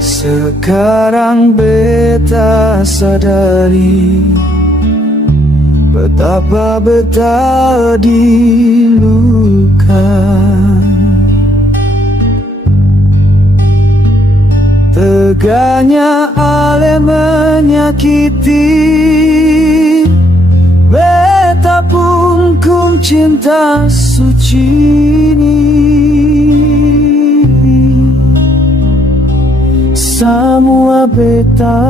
Sekarang beta sadari betapa beta dilukan. Teganya ale menyakiti, beta pun kum cinta suci ini. Semua beta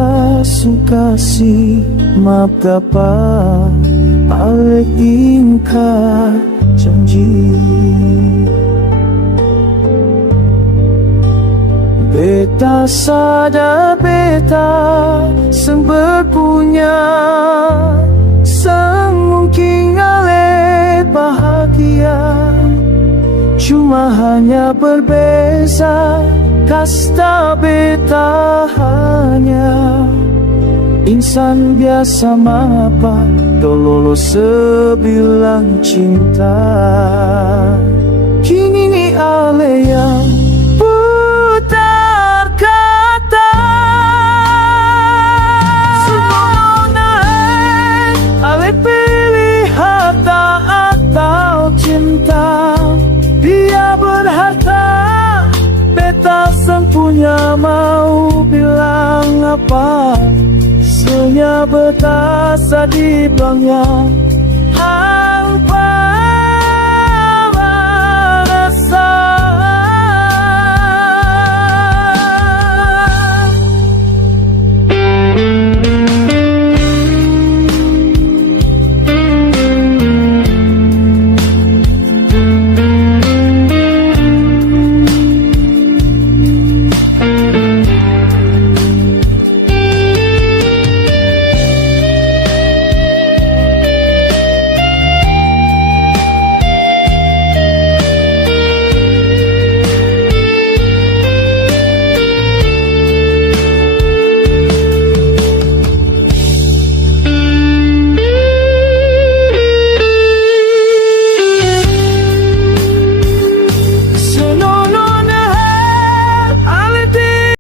suka si maaf dapat ale ingkar janji. Beta sadar beta sang berpunya, sang mungkin ale bahagia. Cuma hanya berbeza kasta beta hanya insan biasa mapa tololo sebilang cinta. Kini ni ale yang putar kata. Semua naik ale pilih harta atau cinta. Dia berharta, beta sang punya, mau bilang apa? Senya beta sadibangnya hampa rasa.